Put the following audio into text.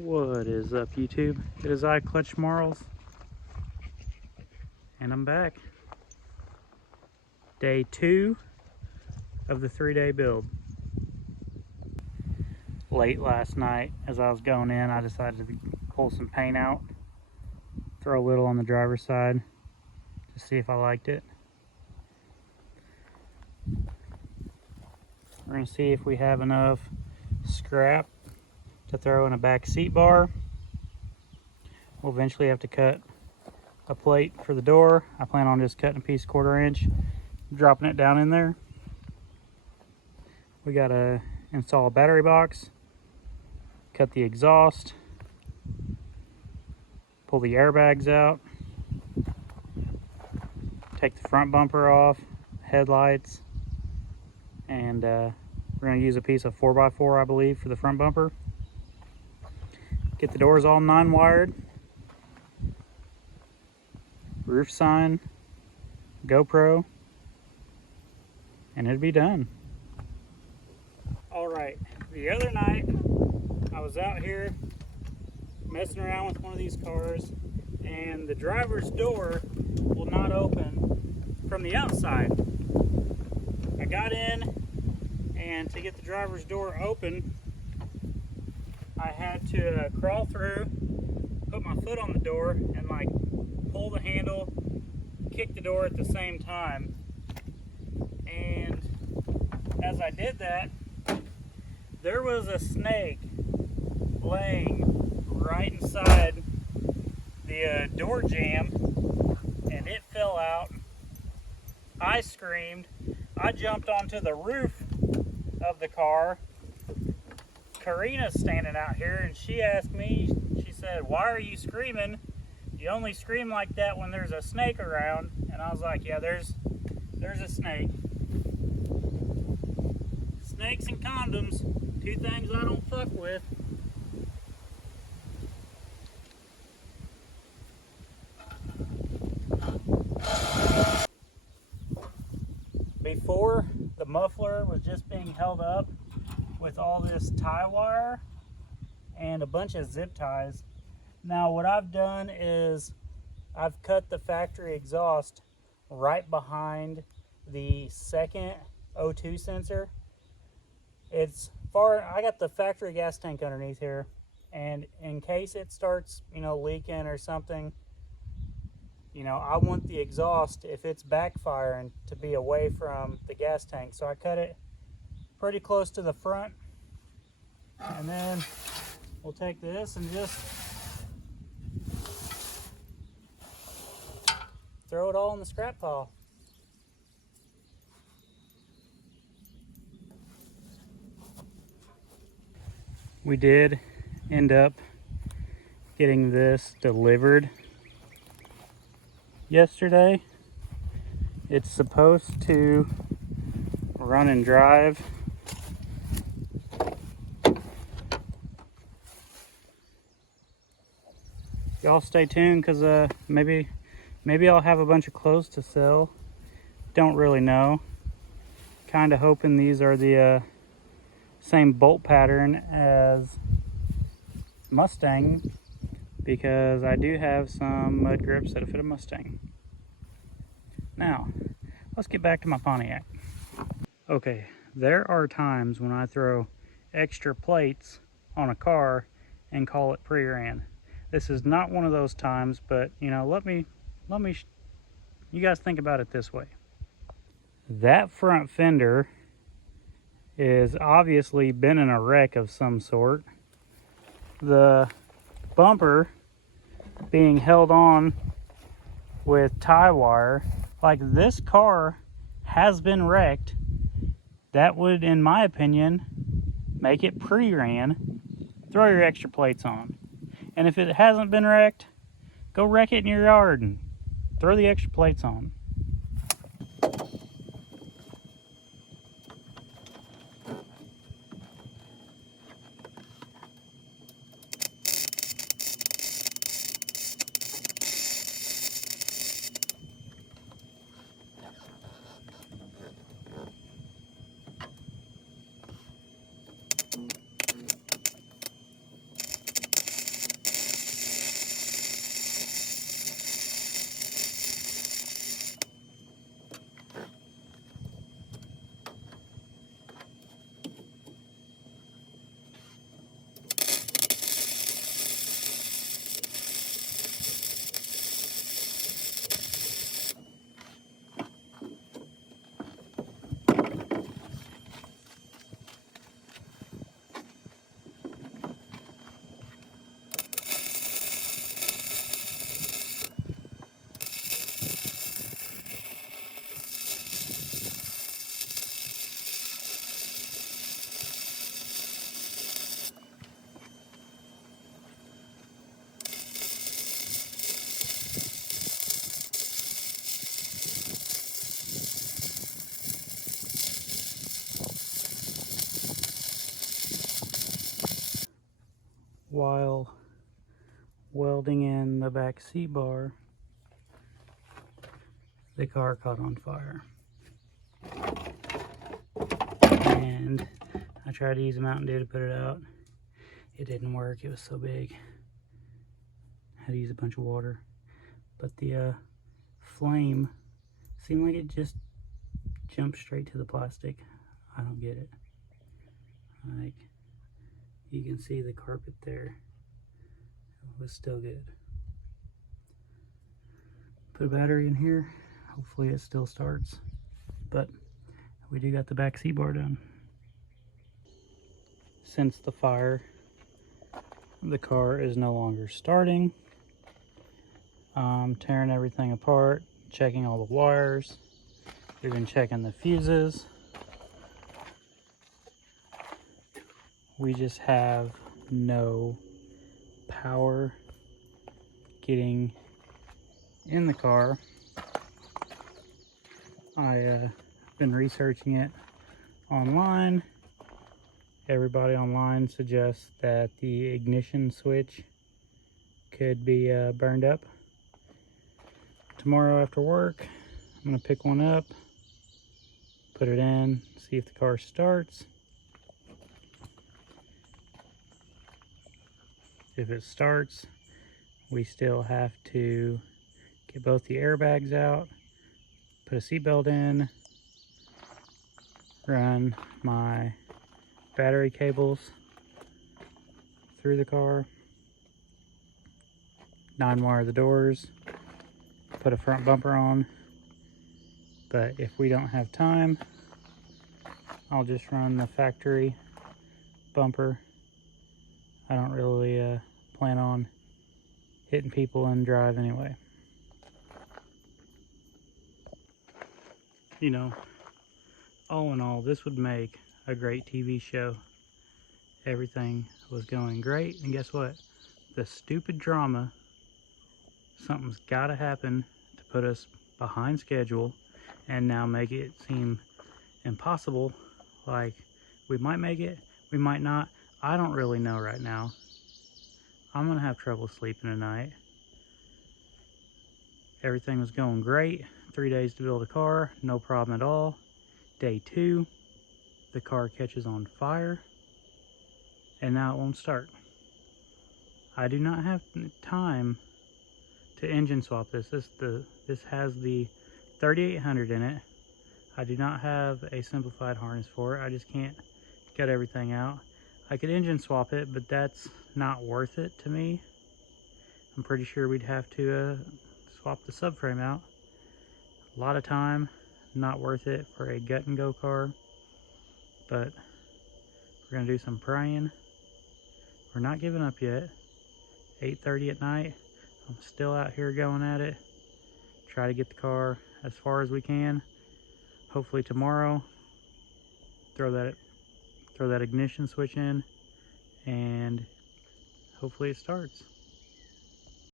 What is up, YouTube? It is I, Clutch Marles, and I'm back. Day 2 of the 3-day build. Late last night, as I was going in, I decided to pull some paint out, throw a little on the driver's side to see if I liked it. We're going to see if we have enough scrap to throw in a back seat bar. We'll eventually have to cut a plate for the door. I plan on just cutting a piece 1/4 inch, dropping it down in there. We gotta install a battery box, cut the exhaust, pull the airbags out, take the front bumper off, headlights, and we're gonna use a piece of 4x4, I believe, for the front bumper. Get the doors all 9 wired, roof sign, GoPro, and it'll be done. All right, the other night I was out here messing around with one of these cars, and the driver's door will not open from the outside. I got in, and to get the driver's door open, I had to crawl through, put my foot on the door, and like pull the handle, kick the door at the same time. And as I did that, there was a snake laying right inside the door jamb, and it fell out. I screamed. I jumped onto the roof of the car. Karina's standing out here, and she asked me, she said, "Why are you screaming? You only scream like that when there's a snake around." And I was like, "Yeah, there's a snake." Snakes and condoms, 2 things I don't fuck with. Before, the muffler was just being held up with all this tie wire and a bunch of zip ties. Now what I've done is I've cut the factory exhaust right behind the second O2 sensor. It's far, I got the factory gas tank underneath here, and in case it starts, leaking or something, I want the exhaust, if it's backfiring, to be away from the gas tank. So I cut it pretty close to the front, and then we'll take this and just throw it all in the scrap pile. We did end up getting this delivered yesterday. It's supposed to run and drive y'all stay tuned, because maybe I'll have a bunch of clothes to sell. Don't really know. Kind of hoping these are the same bolt pattern as Mustang, because I do have some mud grips that fit a Mustang. Now, let's get back to my Pontiac. Okay, there are times when I throw extra plates on a car and call it pre-ran. This is not one of those times, but let me you guys think about it this way. That front fender is obviously been in a wreck of some sort. The bumper being held on with tie wire, like this car has been wrecked. That would, in my opinion, make it pre-ran. Throw your extra plates on. And if it hasn't been wrecked, go wreck it in your yard and throw the extra plates on. while welding in the back seat bar, the car caught on fire. And I tried to use a Mountain Dew to put it out. It didn't work, it was so big. I had to use a bunch of water. But the flame seemed like it just jumped straight to the plastic. I don't get it. Like, you can see the carpet there. It was still good. Put a battery in here. Hopefully it still starts. But we do got the back seat bar done. Since the fire, the car is no longer starting. Tearing everything apart, checking all the wires. We've been checking the fuses. We just have no power getting in the car. I've been researching it online. Everybody online suggests that the ignition switch could be burned up. Tomorrow after work, I'm gonna pick one up, put it in, see if the car starts. If it starts, we still have to get both the airbags out, put a seatbelt in, run my battery cables through the car, 9-wire the doors, put a front bumper on. But if we don't have time, I'll just run the factory bumper. I don't really plan on hitting people in drive anyway. You know, all in all, this would make a great TV show. Everything was going great, and guess what? The stupid drama, something's gotta happen to put us behind schedule and now make it seem impossible. Like, we might make it, we might not. I don't really know right now. I'm gonna have trouble sleeping tonight. Everything was going great. 3 days to build a car, no problem at all. Day 2, the car catches on fire, and now it won't start. I do not have time to engine swap this. This has the 3800 in it. I do not have a simplified harness for it. I just can't get everything out. I could engine swap it, but that's not worth it to me. I'm pretty sure we'd have to swap the subframe out. A lot of time, not worth it for a gut and go car. But we're gonna do some praying. We're not giving up yet. 8:30 at night. I'm still out here going at it. Try to get the car as far as we can. Hopefully tomorrow, throw that ignition switch in, and hopefully it starts.